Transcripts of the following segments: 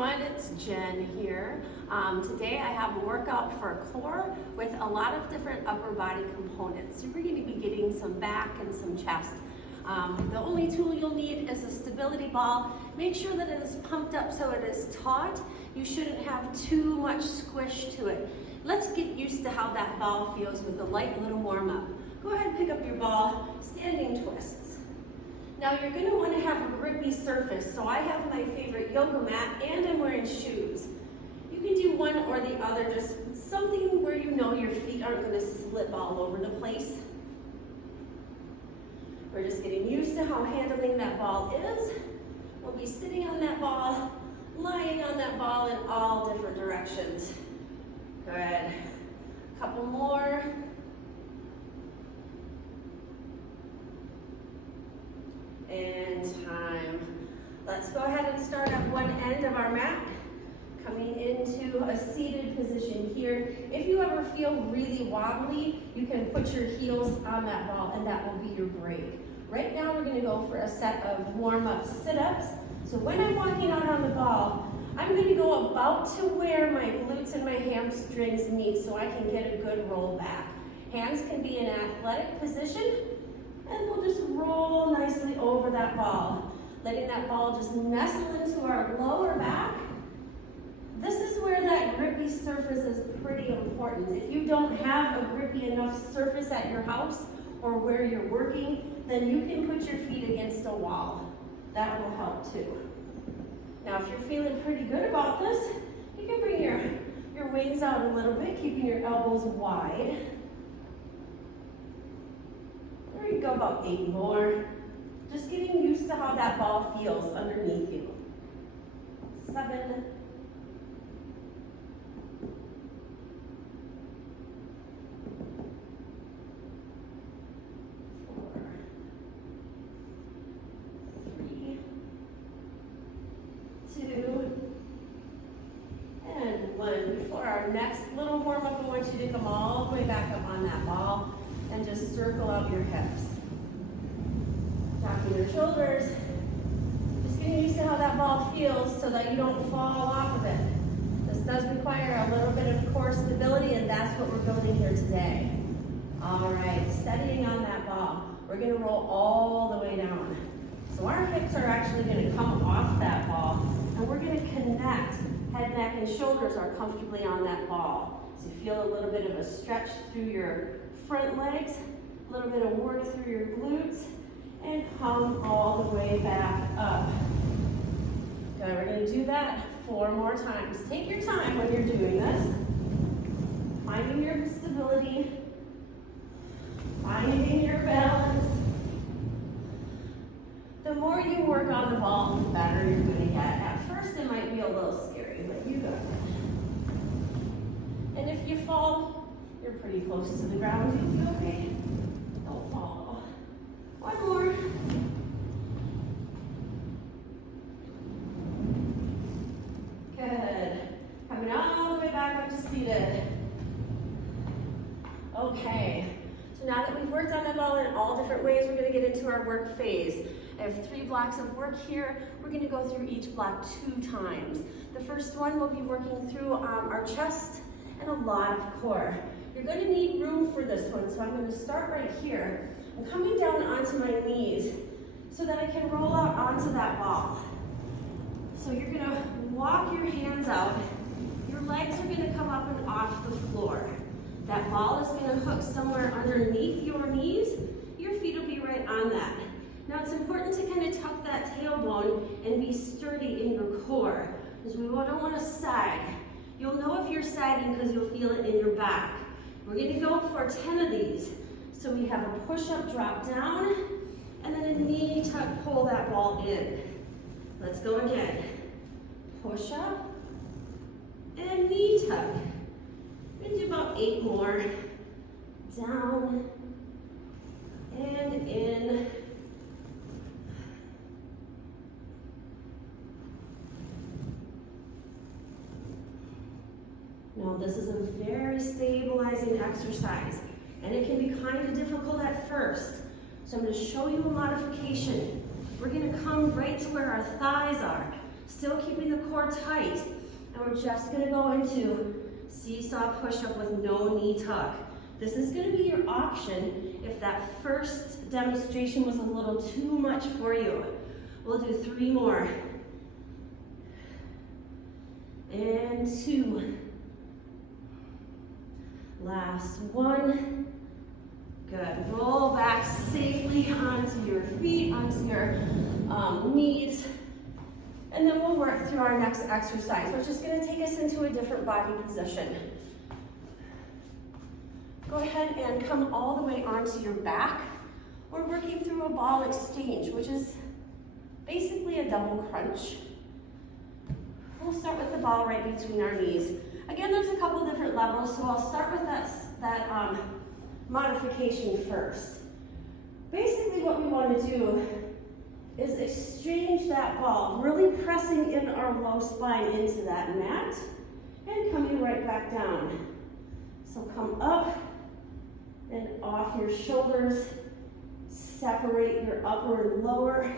everyone, it's Jen here. Today I have a workout for core with a lot of different upper body components. You're going to be getting some back and some chest. The only tool you'll need is a stability ball. Make sure that it is pumped up so it is taut. You shouldn't have too much squish to it. Let's get used to how that ball feels with a light little warm up. Go ahead and pick up your ball, standing twists. Now you're going to want to have a grippy surface, so I have my favorite yoga mat and I'm wearing shoes. You can do one or the other, just something where you know your feet aren't going to slip all over the place. We're just getting used to how handling that ball is. We'll be sitting on that ball, lying on that ball in all different directions. Good. A couple more. And time. Let's go ahead and start at one end of our mat, coming into a seated position here. If you ever feel really wobbly, you can put your heels on that ball and that will be your break. Right now we're going to go for a set of warm-up sit-ups. So when I'm walking out on the ball, I'm going to go about to where my glutes and my hamstrings meet so I can get a good roll back. Hands can be in an athletic position. And we'll just roll nicely over that ball, letting that ball just nestle into our lower back. This is where that grippy surface is pretty important. If you don't have a grippy enough surface at your house or where you're working, then you can put your feet against a wall. That will help too. Now, if you're feeling pretty good about this, you can bring your wings out a little bit, keeping your elbows wide. There you go, about 8 more. Just getting used to how that ball feels underneath you. 7. 4. 3. 2. And 1. Before our next little warm up, I want you to come all the way back up on that ball and just circle out your hips. Dropping your shoulders. Just getting used to how that ball feels so that you don't fall off of it. This does require a little bit of core stability, and that's what we're building here today. All right, steadying on that ball. We're going to roll all the way down. So our hips are actually going to come off that ball, and we're going to connect. Head, neck, and shoulders are comfortably on that ball. So you feel a little bit of a stretch through your front legs, a little bit of work through your glutes, and come all the way back up. Okay, we're going to do that 4 more times. Take your time when you're doing this. Finding your stability, finding your balance. The more you work on the ball, the better you're going to get. At first, it might be a little scary, but you got it. And if you fall, you're pretty close to the ground. You'll be okay. Don't fall. 1 more. Good. Coming all the way back up to seated. Okay. So now that we've worked on that ball in all different ways, we're going to get into our work phase. I have 3 blocks of work here. We're going to go through each block 2 times. The first one we'll be working through our chest and a lot of core. You're going to need room for this one, so I'm going to start right here. I'm coming down onto my knees so that I can roll out onto that ball. So you're going to walk your hands out. Your legs are going to come up and off the floor. That ball is going to hook somewhere underneath your knees. Your feet will be right on that. Now it's important to kind of tuck that tailbone and be sturdy in your core, because we don't want to sag. You'll know if you're sagging because you'll feel it in your back. We're going to go for 10 of these. So we have a push-up, drop down, and then a knee tuck, pull that ball in. Let's go again. Push up, and knee tuck. We're going to do about 8 more. Down, and in. Now this is a very stabilizing exercise, and it can be kind of difficult at first. So I'm going to show you a modification. We're going to come right to where our thighs are. Still keeping the core tight. And we're just gonna go into seesaw push-up with no knee tuck. This is gonna be your option if that first demonstration was a little too much for you. We'll do 3 more. And 2. Last 1. Good. Roll back safely onto your feet, onto your knees. And then we'll work through our next exercise, which is going to take us into a different body position. Go ahead and come all the way onto your back. We're working through a ball exchange, which is basically a double crunch. We'll start with the ball right between our knees. Again, there's a couple different levels, so I'll start with that modification first. Basically what we want to do is exchange that ball, really pressing in our low spine into that mat and coming right back down. So come up and off your shoulders, separate your upper and lower,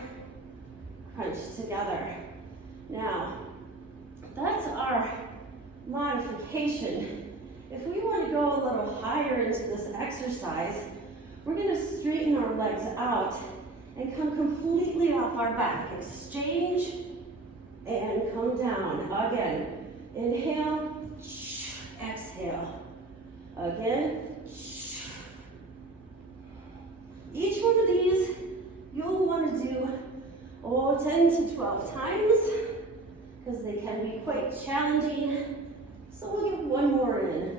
crunch together. Now, that's our modification. If we want to go a little higher into this exercise, we're going to straighten our legs out and come completely off our back. Exchange and come down. Again, inhale, exhale. Again. Each one of these you'll want to do 10 to 12 times because they can be quite challenging. So we'll get 1 more in.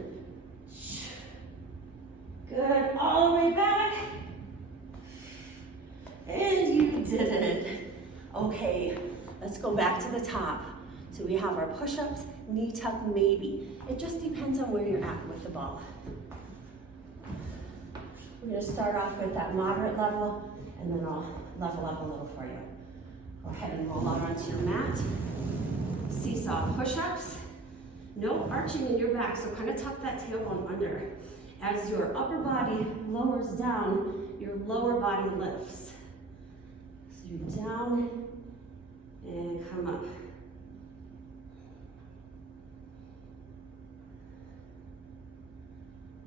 Good, all the way back. And you did it. Okay, let's go back to the top. So we have our push-ups, knee tuck maybe. It just depends on where you're at with the ball. We're gonna start off with that moderate level, and then I'll level up a little for you. Go ahead and roll out onto your mat. Seesaw push-ups. No arching in your back, so kind of tuck that tailbone under. As your upper body lowers down, your lower body lifts. So you're down and come up.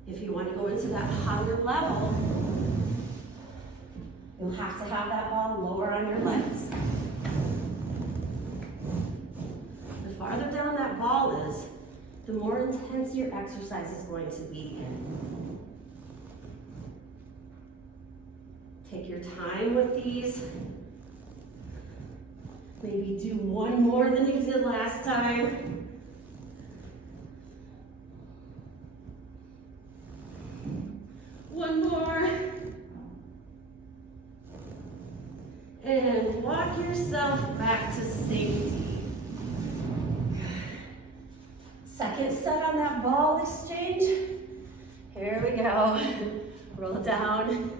If you want to go into that higher level, you'll have to have that ball lower on your legs. The farther down that ball is, the more intense your exercise is going to be. Take your time with these. Maybe do 1 more than you did last time. One more. And walk yourself back to safety. Second set on that ball exchange. Here we go. Roll down.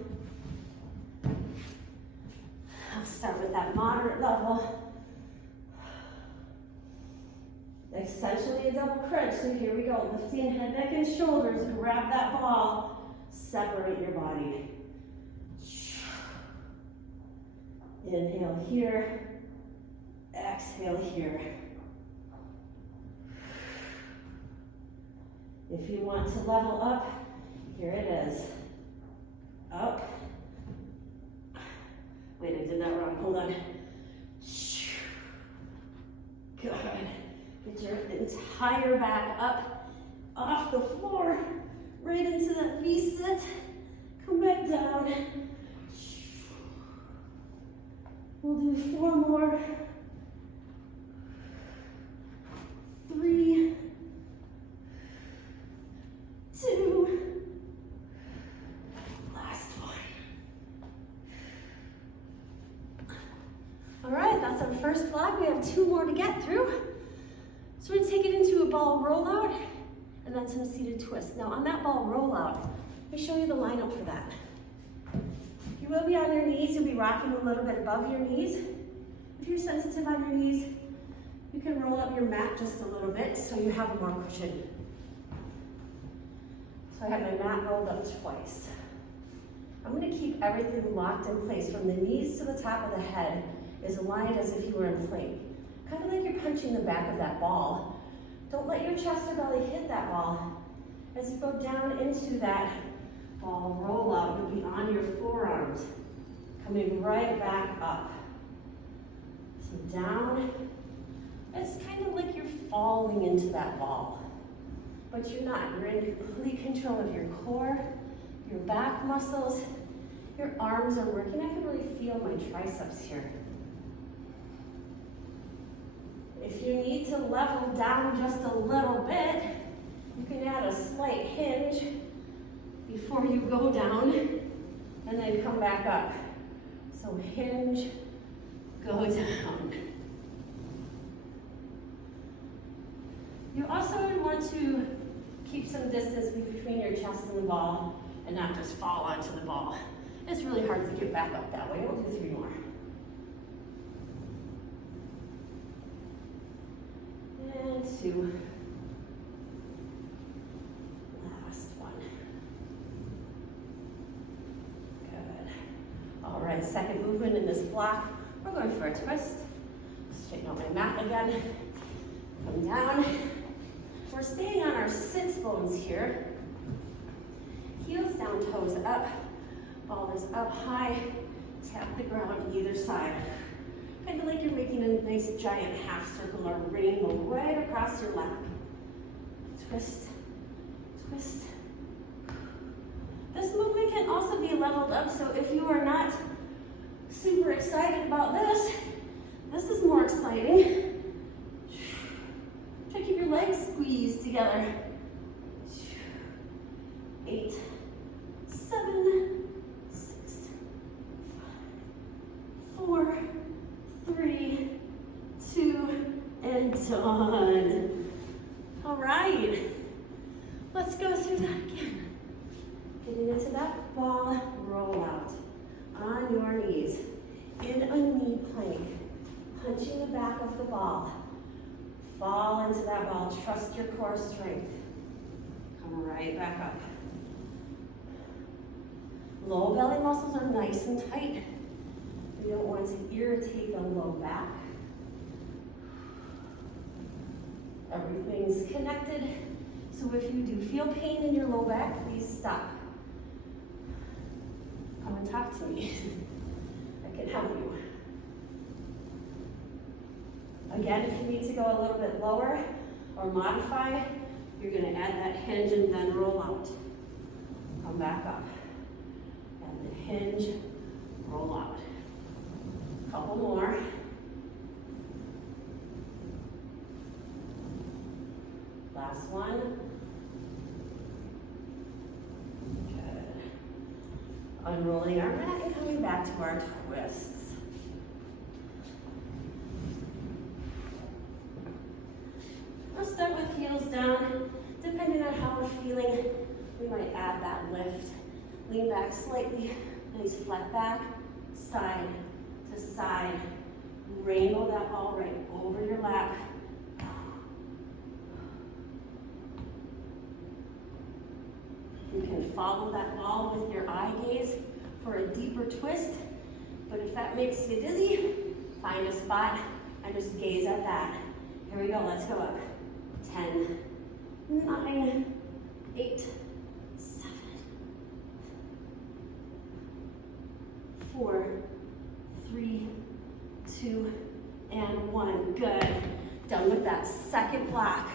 I'll start with that moderate level. Essentially a double crunch. So here we go. Lifting head, neck, and shoulders. Grab that ball. Separate your body. Inhale here. Exhale here. If you want to level up, here it is. Up. Wait, I did that wrong. Hold on. Good. Get your entire back up off the floor, right into that V-sit. Come back down. We'll do 4 more. 3, 2, last one. All right, that's our first block. We have 2 more to get through. So we're gonna take it into a ball rollout and then some seated twists. Now on that ball rollout, let me show you the lineup for that. You will be on your knees, you'll be rocking a little bit above your knees. If you're sensitive on your knees, you can roll up your mat just a little bit so you have more cushion. So I have my mat rolled up twice. I'm gonna keep everything locked in place from the knees to the top of the head as aligned as if you were in plank. kind of like you're punching the back of that ball. Don't let your chest or belly hit that ball. As you go down into that ball roll out, you'll be on your forearms, coming right back up. So down, it's kind of like you're falling into that ball, but you're not. You're in complete control of your core, your back muscles, your arms are working. I can really feel my triceps here. If you need to level down just a little bit, you can add a slight hinge before you go down and then come back up. So hinge, go down. You also want to keep some distance between your chest and the ball and not just fall onto the ball. It's really hard to get back up that way. We'll do 3 more. And 2. Last one. Good. All right, second movement in this block. We're going for a twist. Straighten out my mat again. Come down. We're staying on our sits bones here. Heels down, toes up. Ball is up high. Tap the ground either side. Kind of like you're making a nice giant half circle or rainbow right across your lap. Twist, twist. This movement can also be leveled up, so if you are not super excited about this, this is more exciting. Try to keep your legs squeezed together. 8, 7, 6, 5, 4, 3, 2, and done. All right, let's go through that again. Getting into that ball roll out on your knees in a knee plank, punching the back of the ball. Fall into that ball, trust your core strength. Come right back up. Low belly muscles are nice and tight. We don't want to irritate the low back. Everything's connected, so if you do feel pain in your low back, please stop. Come and talk to me. I can help you. Again, if you need to go a little bit lower or modify, you're going to add that hinge and then roll out. Come back up. And then hinge, roll out. Couple more. Last one. Good. Unrolling our mat and coming back to our twists. We'll start with heels down. Depending on how we're feeling, we might add that lift. Lean back slightly, nice flat back, side to side. Rainbow that ball right over your lap. You can follow that ball with your eye gaze for a deeper twist, but if that makes you dizzy, find a spot and just gaze at that. Here we go, let's go up. 10, 9, 8, 7, 4, 3, 2, and 1. Good. Done with that second block.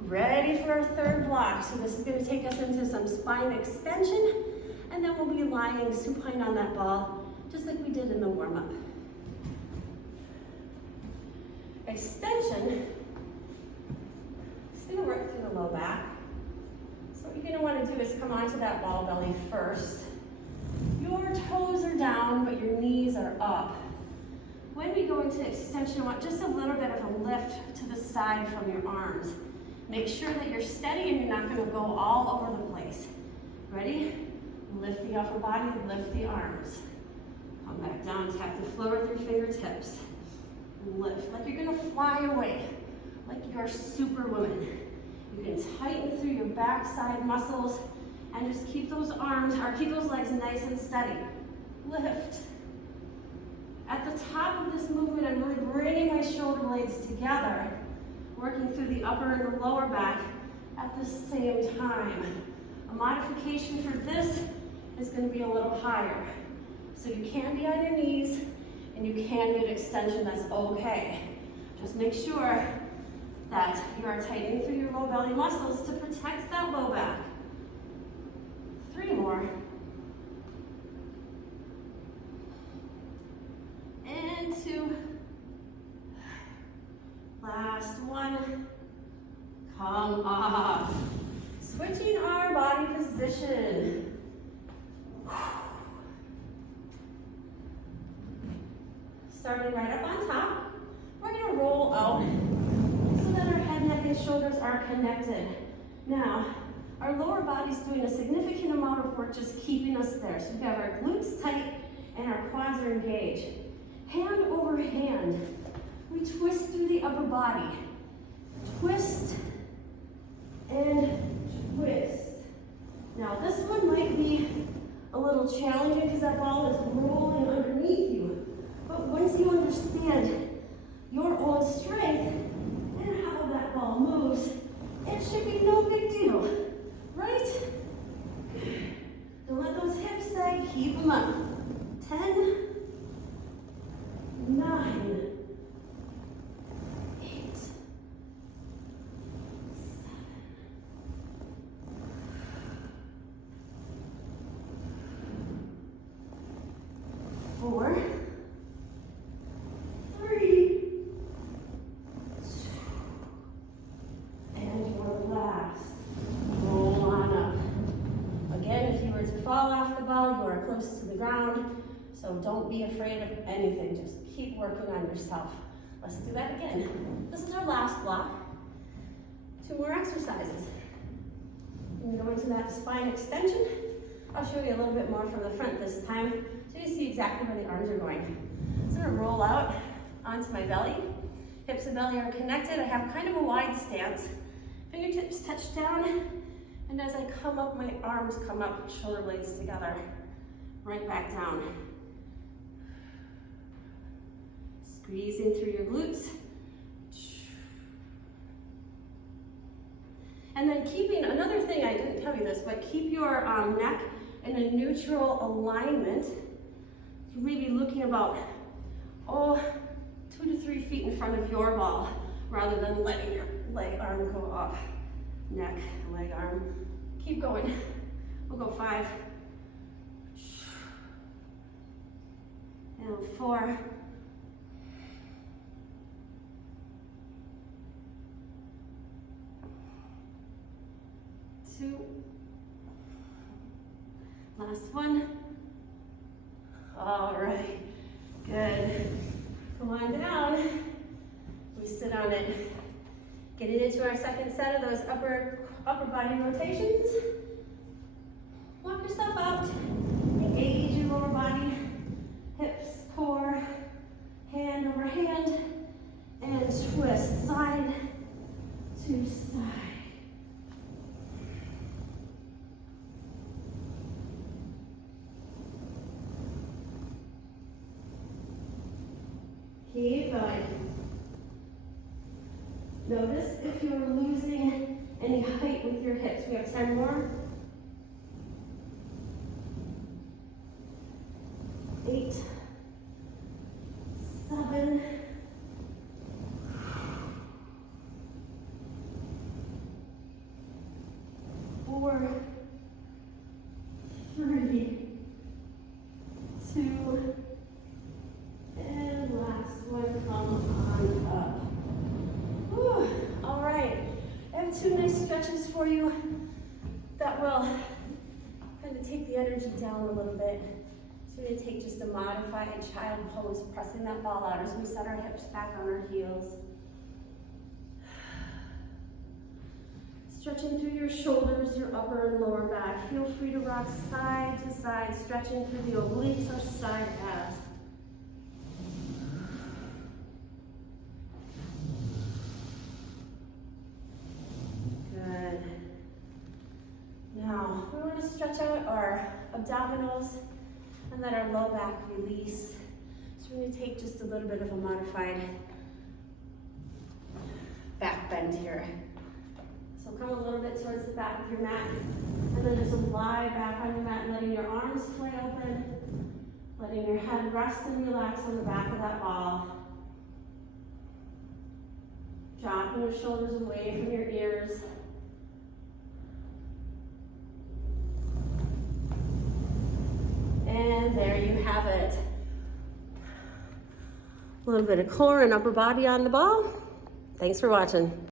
Ready for our third block. So this is going to take us into some spine extension, and then we'll be lying supine on that ball, just like we did in the warm-up. Extension is going to work through the low back. So what you're going to want to do is come onto that ball belly first. Your toes are down, but your knees are up. When we go into extension, I want just a little bit of a lift to the side from your arms. Make sure that you're steady and you're not going to go all over the place. Ready? Lift the upper body, lift the arms. Come back down, tap the floor with your fingertips. Lift, like you're going to fly away, like you're Superwoman. You can tighten through your backside muscles and just keep those arms, or keep those legs nice and steady. Lift. At the top of this movement, I'm really bringing my shoulder blades together, working through the upper and the lower back at the same time. A modification for this is going to be a little higher. So you can be on your knees and you can get extension, that's okay. Just make sure that you are tightening through your low belly muscles to protect that low back. 3 more. And 2. Last one. Come up. Switching our body position. Starting right up on top, we're going to roll out so that our head, neck, and shoulders are connected. Now, our lower body's doing a significant amount of work just keeping us there. So we have our glutes tight and our quads are engaged. Hand over hand, we twist through the upper body. Twist and twist. Now this one might be a little challenging because that ball is rolling underneath you. But once you understand your own strength and how that ball moves, it should be no big deal, right? Don't let those hips sag, keep them up. 10, 9, 8, 7, 4, 3, 2, and your last. Roll on up. Again, if you were to fall off the ball, you are close to the ground, so don't be afraid of anything. Just keep working on yourself. Let's do that again. This is our last block. 2 more exercises. We're going to go into that spine extension. I'll show you a little bit more from the front this time, so you see exactly where the arms are going. So I'm going to roll out onto my belly. Hips and belly are connected. I have kind of a wide stance. Fingertips touch down, and as I come up, my arms come up, shoulder blades together, right back down. Squeezing through your glutes. And then keeping, another thing, I didn't tell you this, but keep your neck in a neutral alignment. You may be looking about, 2 to 3 feet in front of your ball, rather than letting your leg arm go up. Neck, leg, arm. Keep going. We'll go 5. And 4. 2. Last one. All right, good. Come on down. We sit on it. Getting into our second set of those upper body rotations. Walk yourself out. Engage your lower body. Hips, core, hand over hand, and twist side to side. Keep going. Notice if you're losing any height with your hips. We have 10 more. 8, 7, 4, 3, 2, and last one, come on up. Whew. All right, I have 2 nice stretches for you that will kind of take the energy down a little bit. So we're going to take just a modified child pose, pressing that ball out as we set our hips back on our heels. Stretching through your shoulders, your upper and lower back. Feel free to rock side to side, stretching through the obliques or side abs. Good. Now, we want to stretch out our abdominals and let our low back release. So we're gonna take just a little bit of a modified back bend here. So come a little bit towards the back of your mat, and then just lie back on your mat, letting your arms sway open, letting your head rest and relax on the back of that ball. Dropping your shoulders away from your ears. And there you have it. A little bit of core and upper body on the ball. Thanks for watching.